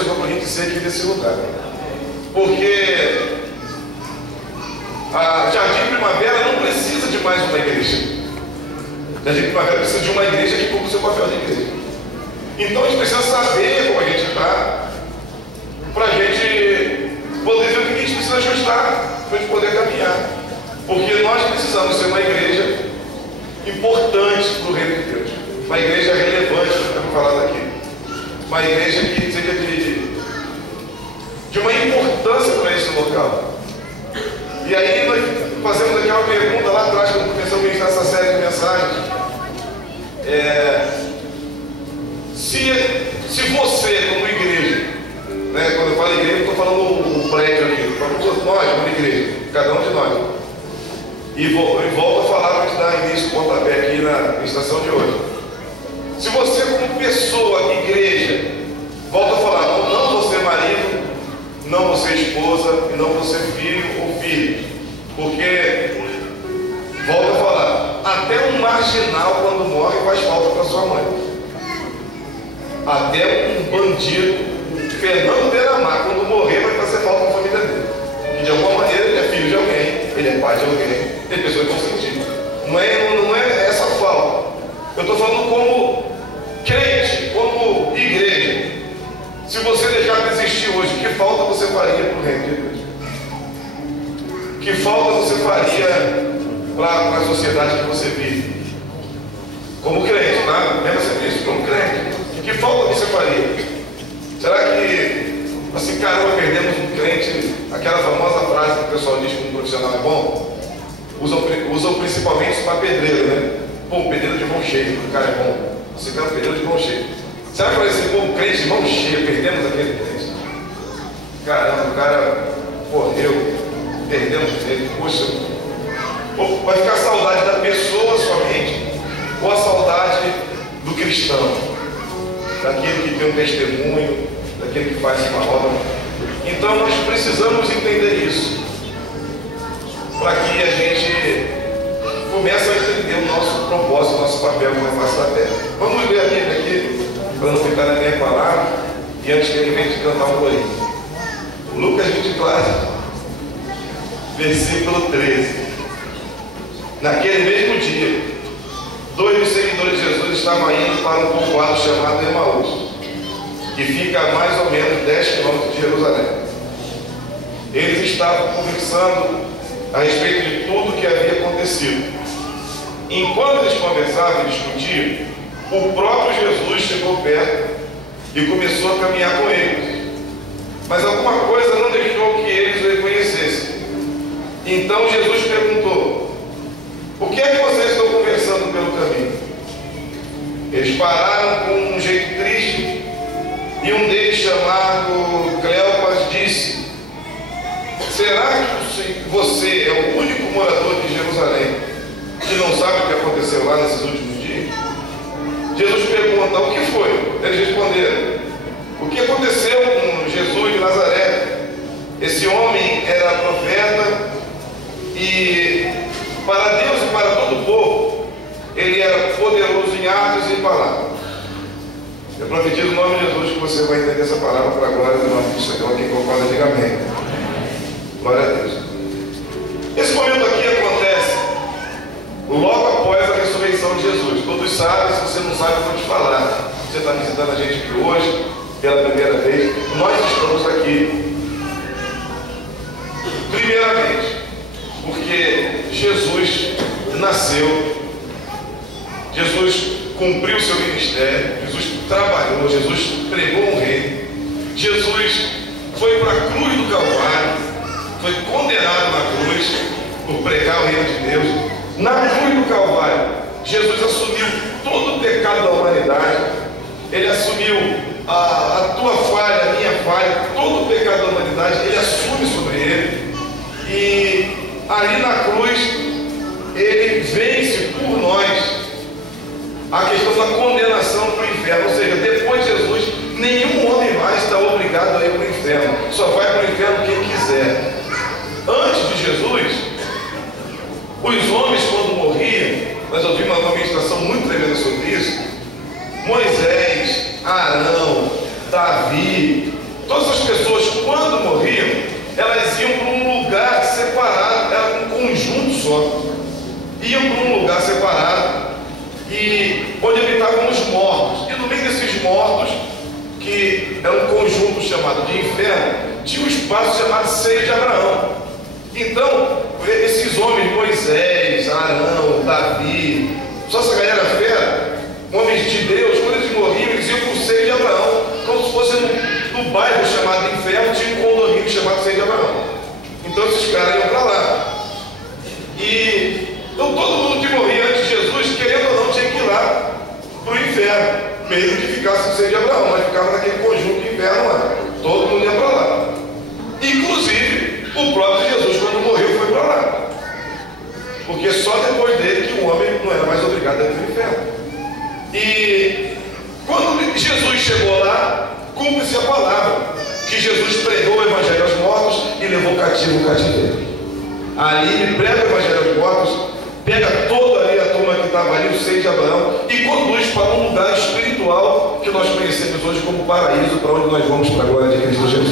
pessoa que eu conheço ser aqui nesse lugar. Porque a Jardim Primavera não precisa de mais uma igreja. Jardim Primavera precisa de uma igreja que cumpra o seu papel de igreja. Então a gente precisa saber como a gente está, para a gente poder ver o que a gente precisa ajustar, para a gente poder caminhar. Porque nós precisamos ser uma igreja importante para o reino de Deus. Uma igreja relevante, como estamos falando aqui. Uma igreja que seja de uma importância para esse local. E aí nós fazemos aquela pergunta lá atrás, quando começamos a ministrar essa série de mensagens. Se você, como igreja, né, quando eu falo igreja, eu estou falando o prédio aqui, estou falando nós, como igreja, cada um de nós. E volto a falar para te dar início ao pontapé aqui na ministração de hoje. Se você, como pessoa, igreja, volto a falar, não você marido, não você esposa, e não você filho ou filho. Porque, volto a falar, até um marginal quando morre faz falta para sua mãe. Até um bandido, Fernando Beiramar, quando morrer vai fazer falta para a família dele. E de alguma maneira ele é filho de alguém, ele é pai de alguém, tem pessoas que vão sentir. Não é essa falta. Eu estou falando como crente, como igreja. Se você deixar de existir hoje, que falta você faria para o reino de Deus? Que falta você faria para a sociedade que você vive? Como crente, né? Lembra sempre isso, como crente. Que falta você faria? Será que, assim, caramba, perdemos um crente? Aquela famosa frase que o pessoal diz que um profissional é bom, usam principalmente para pedreiro, né? Pô, um pedreiro de mão cheia, o cara é bom. Você quer um pedreiro de mão cheia. Será que vai ser, pô, um crente de mão cheia, perdemos aquele crente? Caramba, o cara morreu, perdemos ele, poxa. Vai ficar a saudade da pessoa somente, ou a saudade do cristão? Daquele que tem um testemunho, daquele que faz uma obra. Então nós precisamos entender isso, para que a gente comece a entender o nosso propósito, o nosso papel como é face da terra. Vamos ler a Bíblia aqui, para não ficar na minha palavra, e antes que ele venha de cantar um corinho. Lucas 24, versículo 13. Naquele mesmo dia, 2 dos seguidores de Jesus estavam indo para um povoado chamado Emaús, que fica a mais ou menos 10 quilômetros de Jerusalém. Eles estavam conversando a respeito de tudo o que havia acontecido. Enquanto eles conversavam e discutiam, o próprio Jesus chegou perto e começou a caminhar com eles. Mas alguma coisa não deixou que eles o reconhecessem. Então Jesus perguntou: o que é que vocês estão conversando pelo caminho? Eles pararam com um jeito triste, e um deles, chamado Cleopas, disse: será que você é o único morador de Jerusalém que não sabe o que aconteceu lá nesses últimos dias? Jesus pergunta: o que foi? Eles responderam: o que aconteceu com Jesus de Nazaré? Esse homem era profeta e para Deus e para todo o povo ele era poderoso em atos e em palavras. Eu profetizo no nome de Jesus que você vai entender essa palavra para a glória do nome do Senhor. Quem concorda, diga amém. Glória a Deus. Esse momento aqui acontece logo após a ressurreição de Jesus. Todos sabem, se você não sabe, eu vou te falar. Você está visitando a gente aqui hoje, pela primeira vez, nós estamos aqui primeiramente porque Jesus nasceu, Jesus cumpriu o seu ministério, Jesus trabalhou, Jesus pregou um reino, Jesus foi para a cruz do Calvário, foi condenado na cruz por pregar o reino de Deus. Na cruz do Calvário, Jesus assumiu todo o pecado da humanidade. Ele assumiu a tua falha, a minha falha, todo o pecado da humanidade, ele assume sobre ele. E ali na cruz, ele vence por nós a questão da condenação para o inferno. Ou seja, depois de Jesus, nenhum homem mais está obrigado a ir para o inferno. Só vai para o inferno quem quiser. Antes de Jesus, os homens, quando morriam, nós ouvimos uma ministração muito tremenda sobre isso. Moisés, Arão, Davi, iam para um lugar separado, e onde habitavam os mortos. E no meio desses mortos, que era um conjunto chamado de inferno, tinha um espaço chamado Seio de Abraão. Então, esses homens, Moisés, Arão, Davi, só essa galera fera, homens de Deus, quando eles morriam, eles iam para o Seio de Abraão, como se fosse no bairro chamado Inferno, tinha um condomínio chamado Seio de Abraão. Então esses caras iam para lá. Então todo mundo que morria antes de Jesus, querendo ou não, tinha que ir lá para o inferno, mesmo que ficasse no Seio de Abraão, mas ficava naquele conjunto de inferno lá. Todo mundo ia para lá. Inclusive, o próprio Jesus, quando morreu, foi para lá. Porque só depois dele que o homem não era mais obrigado a ir para o inferno. E quando Jesus chegou lá, cumpre-se a palavra, que Jesus pregou o evangelho aos mortos e levou cativo o cativeiro. Ali ele prega o evangelho aos mortos, pega toda ali a turma que estava ali, o Seio de Abraão, e conduz para um lugar espiritual que nós conhecemos hoje como paraíso, para onde nós vamos para a glória de Cristo Jesus.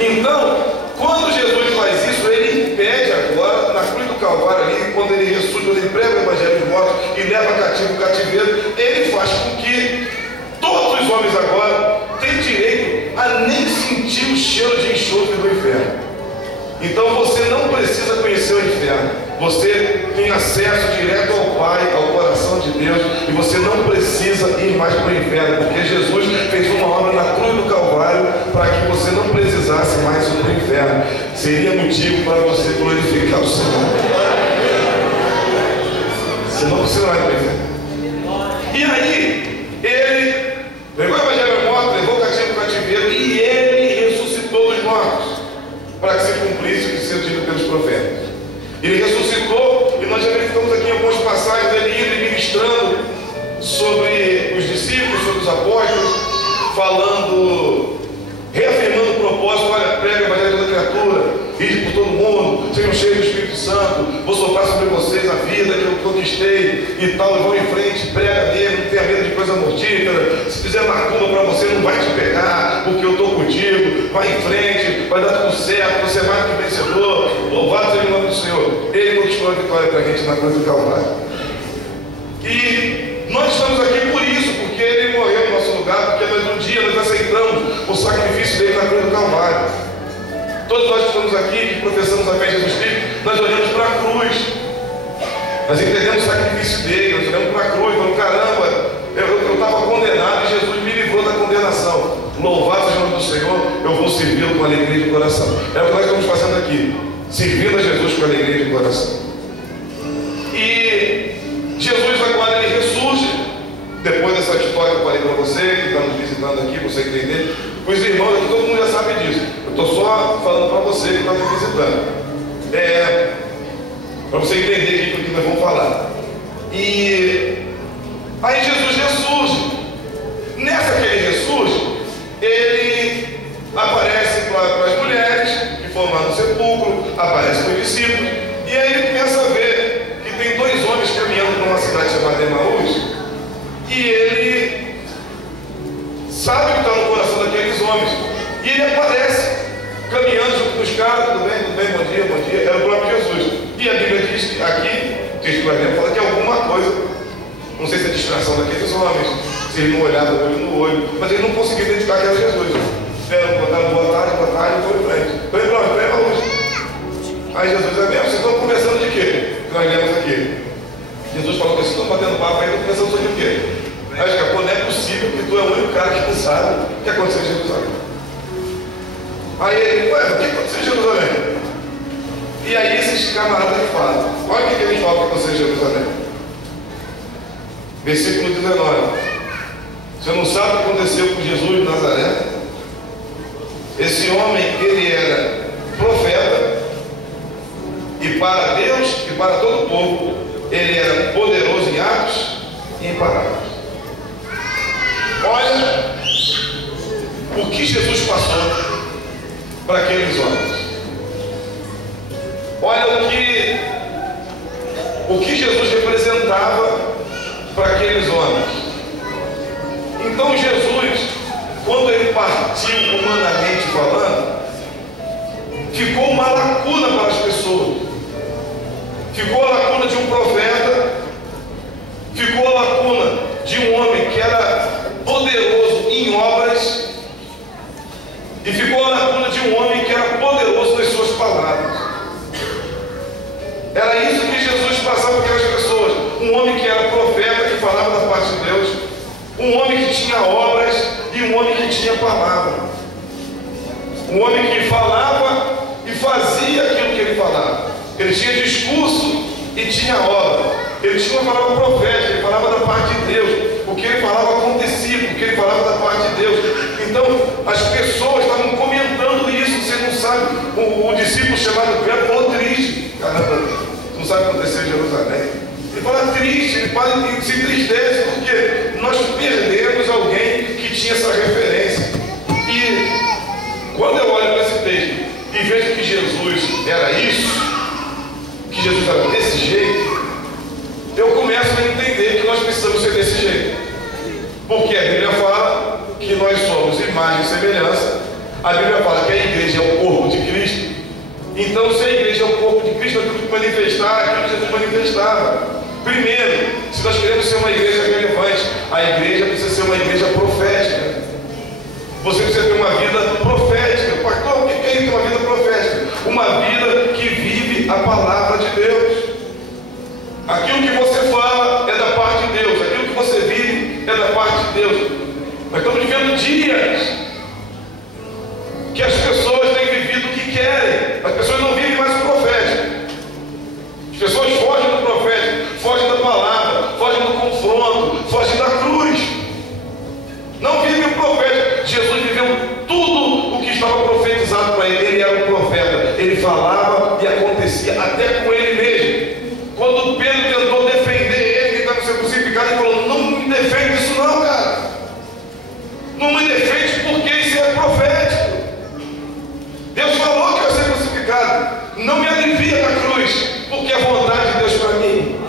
Então, quando Jesus faz isso, ele impede agora, na cruz do Calvário ali, quando ele ressurge, quando ele prega o evangelho aos mortos e leva cativo o cativeiro, ele faz com que todos os homens agora têm direito a nem sentir o cheiro de enxofre do inferno. Então você não precisa conhecer o inferno. Você tem acesso direto ao Pai, ao coração de Deus, e você não precisa ir mais para o inferno, porque Jesus fez uma obra na cruz do Calvário para que você não precisasse mais ir para o inferno. Seria motivo para você glorificar o Senhor. Você não precisa mais para o inferno. E aí, ele levou o evangelho aos mortos, levou o cativo o cativeiro, e ele ressuscitou dos mortos, para que se cumprisse o que se dito pelos profetas. Ele ressuscitou, e nós já verificamos aqui em algumas passagens ele indo e ministrando sobre os discípulos, sobre os apóstolos, falando, reafirmando o propósito: olha, prega o evangelho a toda criatura, ide por todo mundo, sejam cheios do Espírito Santo, vou soprar sobre vocês a vida que eu conquistei e tal, e vão em frente, prega mesmo, não tenha medo de coisa mortífera, se fizer macumba para você, não vai te pegar, porque eu estou contigo, vai em frente, vai dar tudo certo, você é mais que vencedor, louvado seja o nome do Senhor. Ele conquistou a vitória para a gente na cruz do Calvário. E nós estamos aqui por isso, porque ele morreu no nosso lugar, porque nós um dia nós aceitamos o sacrifício dele na cruz do Calvário. Todos nós que estamos aqui, que professamos a fé de Jesus Cristo, nós olhamos para a cruz, nós entendemos o sacrifício dele, nós olhamos para a cruz, falamos: caramba, eu estava condenado e Jesus me livrou da condenação. Louvado seja o nome do Senhor, eu vou servi-lo com alegria de coração. É o que nós estamos fazendo aqui, servindo a Jesus com alegria de coração. E Jesus agora ele ressurge, depois dessa história que eu falei para você, que está nos visitando aqui, você entender. Os irmãos aqui, todo mundo já sabe disso. Eu estou só falando para você que está me visitando. Para você entender aqui o que nós vamos falar. E aí Jesus ressurge. Nessa que ele ressurge, ele aparece para as mulheres que formaram o sepulcro, aparece para os discípulos, e aí ele começa a ver que tem dois homens caminhando para uma cidade chamada Emaús, e ele sabe o que está no coração daqueles homens, e ele aparece caminhando junto com os caras: tudo bem, bom dia, era o próprio Jesus. E a Bíblia diz que aqui, o texto do Evangelho fala que alguma coisa, não sei se é distração daqueles homens, se ele não olhava olho no olho, mas ele não conseguia identificar que era Jesus. Botaram boa tarde, e foi em frente. Foi para Emaús. Aí Jesus: é mesmo? Vocês estão conversando de quê? Que nós lemos aqui. Jesus falou que vocês estão batendo papo aí, estão conversando sobre o quê? Aí escapou: não é possível que tu é o único cara que não sabe o que aconteceu em Jerusalém. Aí ele: ué, o que aconteceu em Jerusalém? E aí esses camaradas me falam: olha o que eles falam que aconteceu em Jerusalém. Versículo 19. Você não sabe o que aconteceu com Jesus de Nazaré? Esse homem, ele era profeta, e para Deus e para todo o povo, ele era poderoso em atos e em palavras. Olha o que Jesus passou para aqueles homens. Olha o que Jesus representava para aqueles homens. Então Jesus, quando ele partiu humanamente falando, ficou uma lacuna para as pessoas. Ficou a lacuna de um profeta, ficou a lacuna de um homem que era poderoso em obras, e ficou a lacuna de um homem que era poderoso nas suas palavras. Era isso que Jesus passava para aquelas pessoas. Um homem que era profeta, que falava da parte de Deus, um homem que tinha obras e um homem que tinha palavra. Um homem que falava e fazia aquilo que ele falava. Ele tinha discurso e tinha obra. Ele tinha uma palavra profética, ele falava da parte de Deus. O que ele falava acontecia, o que ele falava da parte de Deus. Então, as pessoas estavam comentando isso. Você não sabe, o discípulo chamado Pedro falou triste. Caramba, você não sabe o que aconteceu em Jerusalém. Ele fala triste, ele se entristece, porque nós perdemos alguém que tinha essa referência. E quando eu olho para esse texto e vejo que Jesus era isso, que Jesus era desse jeito, eu começo a entender que nós precisamos ser desse jeito. Porque a Bíblia fala que nós somos imagem e semelhança. A Bíblia fala que a igreja é o corpo de Cristo. Então, se a igreja é o corpo de Cristo, nós temos que manifestar aquilo que Jesus manifestava. Primeiro, se nós queremos ser uma igreja relevante, a igreja precisa ser uma igreja profética. Você precisa ter uma vida profética. Pastor, o que é isso, uma vida profética? Uma vida que vive a palavra de Deus. Aquilo que você fala é da parte de Deus. Aquilo que você vive é da parte de Deus. Nós estamos vivendo dias que as pessoas têm vivido o que querem. As pessoas não vivem mais o profético. As pessoas fogem do profético, fogem da palavra, fogem do confronto, fogem da cruz. Não vivem o profético. Jesus viveu tudo o que estava profetizado para ele. Ele era um profeta. Ele falava e acontecia até com ele mesmo. Quando Pedro tentou defender ele, que estava sendo crucificado, ele falou: não me defende isso não, cara. Não me defende porque isso é profético. Deus falou que eu ia ser crucificado. Não me alivia da cruz, porque é a vontade de Deus para mim.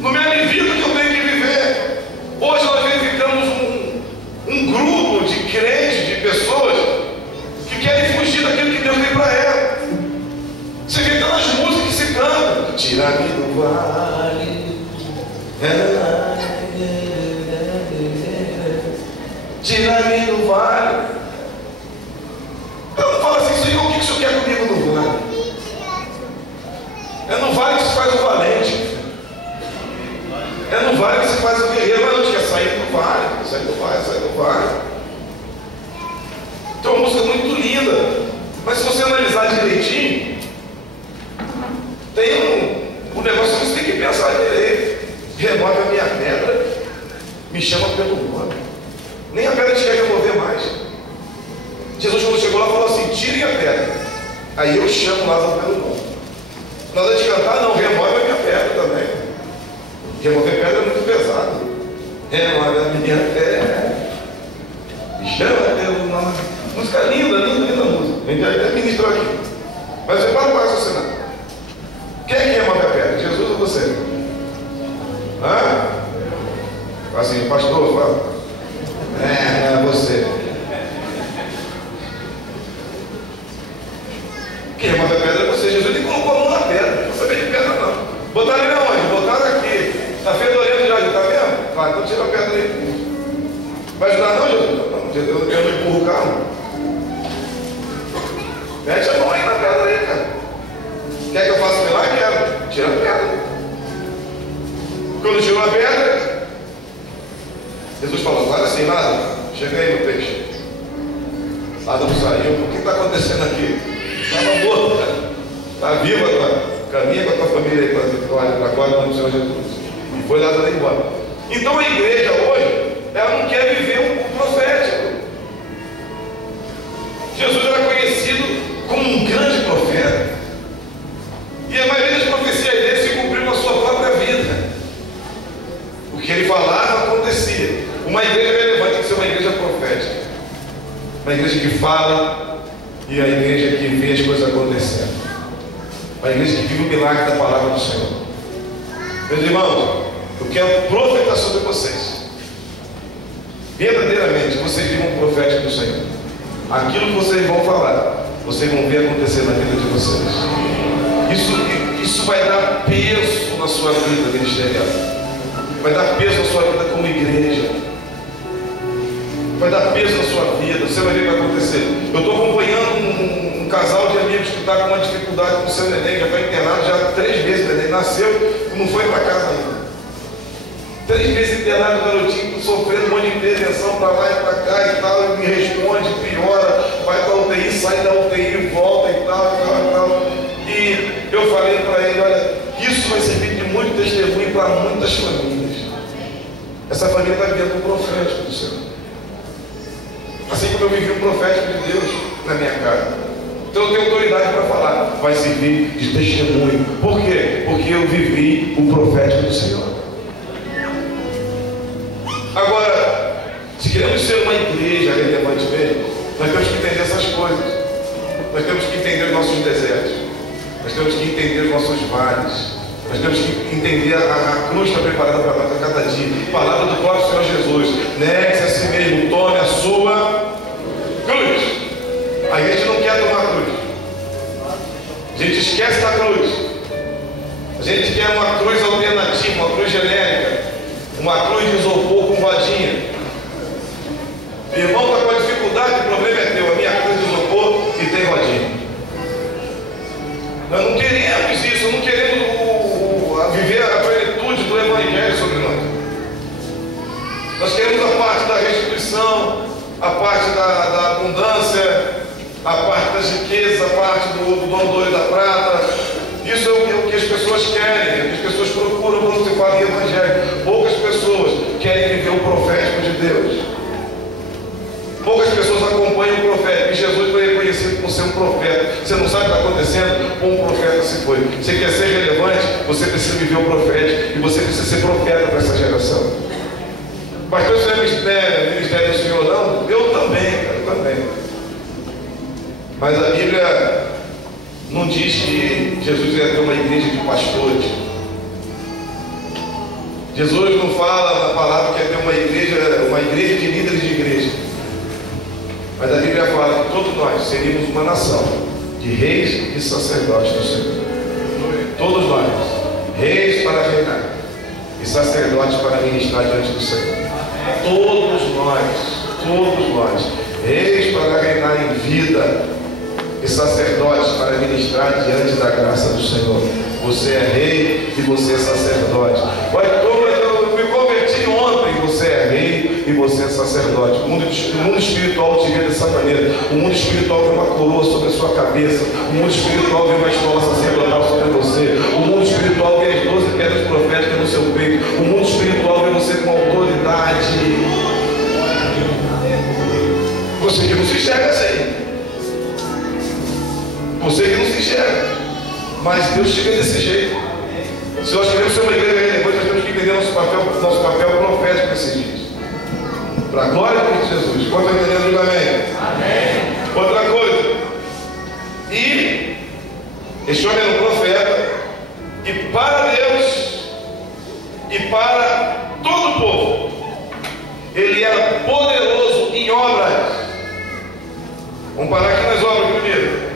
Não me alivia do que eu tenho que viver. Hoje nós verificamos um grupo de crentes, de pessoas que querem fugir daquilo que Deus tem para ela. Você vê aquelas músicas que se cantam: tira-me do vale, tira-me do vale. Eu não falo assim: Senhor, o que o Senhor quer comigo no vale? É no vale que se faz o valente. É no vale que se faz o guerreiro. Mas não quer sair do vale, sair do vale, sair do vale. Então, uma música muito linda. Mas se você analisar direitinho, tem um negócio que você tem que pensar direito. Remove a minha pedra, me chama pelo nome. Nem a pedra te quer remover mais. Jesus, quando chegou lá, falou assim: tirem a pedra. Aí eu chamo Lázaro pelo nome. Na hora de cantar, não, remove a minha pedra também. Remover pedra é muito pesado. Remove a minha pedra, me chama pelo nome. Música linda, linda, linda música. A gente até ministrou aqui. Mas você para raciocinar. Quem é que remove a pedra? Jesus ou você? Hã? Assim, pastor, fala. É você. Quem remove a pedra é você. Jesus nem colocou a mão na pedra. Não sabia de pedra não. Botaram ele aonde? Botaram aqui. Está fedorento já, está vendo? Vai, então tira a pedra aí. Vai ajudar não, Jesus? Não, eu não empurro o carro. Mete a mão aí na pedra aí, cara. Quer que eu faça milagre? Quero. Tira a pedra. Quando tirou a pedra, Jesus falou: agora sim, Lázaro, chega aí no peixe. Lázaro saiu. O que está acontecendo aqui? Estava morto, cara. Está vivo agora. Caminha com a tua família aí para a glória do Senhor Jesus. E foi Lázaro embora. Então a igreja hoje, ela não quer viver o profético. Jesus era conhecido como um grande profeta. E a maioria das profecias dele se cumpriu na sua própria vida. O que ele falava acontecia. Uma igreja relevante tem que ser uma igreja profética. Uma igreja que fala e a igreja que vê as coisas acontecendo. Uma igreja que vive o milagre da palavra do Senhor. Meus irmãos, eu quero profetizar sobre vocês. Verdadeiramente, vocês vivam o profético do Senhor. Aquilo que vocês vão falar, vocês vão ver acontecer na vida de vocês. Isso Isso vai dar peso na sua vida ministerial. Vai dar peso na sua vida como igreja. Vai dar peso na sua vida. Você vai ver o que vai acontecer. Eu estou acompanhando um casal de amigos que está com uma dificuldade com o seu neném. Já foi internado já 3 vezes. O neném nasceu e não foi para casa ainda. 3 vezes internado, o garotinho sofrendo um monte de intervenção para lá e para cá e tal. E me responde, piora, vai para a UTI, sai da UTI, volta e tal, e tal, e tal. E eu falei para ele: olha, isso vai servir de muito testemunho para muitas famílias. Essa família está vivendo um profético do Senhor. Assim como eu vivi um profético de Deus na minha casa. Então eu tenho autoridade para falar. Vai servir de testemunho. Por quê? Porque eu vivi o profético do Senhor. Agora, se queremos ser uma igreja relevante mesmo, nós temos que entender essas coisas. Nós temos que entender os nossos desertos. Nós temos que entender os nossos vales. Nós temos que entender a cruz está preparada para nós a cada dia. Palavra do próprio Senhor Jesus: negue-se a si mesmo, tome a sua cruz. A gente não quer tomar cruz. A gente esquece da cruz. A gente quer uma cruz alternativa, uma cruz genérica, uma cruz de isopor com vadinha. Irmão está com a dificuldade, o problema é teu. A minha cruz de isopor e tem vadinha. Nós não queremos isso, não queremos viver a plenitude do Evangelho sobre nós. Nós queremos a parte da restituição, a parte da abundância, a parte das riquezas, a parte do dono do ouro e da prata. Isso é o que as pessoas querem, é o que as pessoas procuram quando se fala em Evangelho. Poucas pessoas querem viver o profético de Deus. Poucas pessoas acompanham o profeta. E Jesus foi reconhecido por ser um profeta. Você não sabe o que está acontecendo? Um profeta se foi. Você quer ser relevante? Você precisa viver o profético. E você precisa ser profeta para essa geração. Pastor, isso não é ministério do Senhor, não? Eu também, cara, eu também. Mas a Bíblia não diz que Jesus ia ter uma igreja de pastores. Jesus não fala na palavra que ia ter uma igreja de líderes de igreja. Mas a Bíblia fala que todos nós seríamos uma nação de reis e sacerdotes do Senhor. Todos nós, reis para reinar e sacerdotes para ministrar diante do Senhor. Todos nós, reis para reinar em vida e sacerdotes para ministrar diante da graça do Senhor. Você é rei e você é sacerdote. Eu me converti ontem. Você é rei e você é sacerdote. O mundo espiritual te vê dessa maneira. O mundo espiritual vê uma coroa sobre a sua cabeça. O mundo espiritual vê uma escola sacerdotal sobre você. O mundo espiritual vê as 12 pedras proféticas no seu peito. O mundo espiritual vê você com autoridade. Você que não se enxerga assim. Você que não se enxerga. Mas Deus te vê desse jeito. Se nós queremos ser uma igreja relevante, nós temos que entender nosso papel profético nesses dias. Para a glória de Cristo Jesus. Quanto entendendo, diga amém. Amém. Outra coisa. E este homem era um profeta. E para Deus e para todo o povo, ele era poderoso em obras. Vamos parar aqui nas obras primeiro.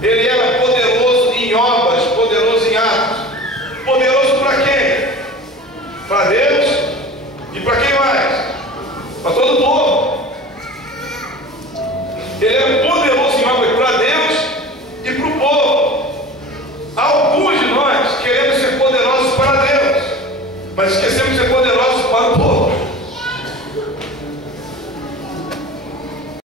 Ele era poderoso em obras, poderoso em atos. Poderoso para quem? Para Deus e para quem mais? Para todo o povo. Ele era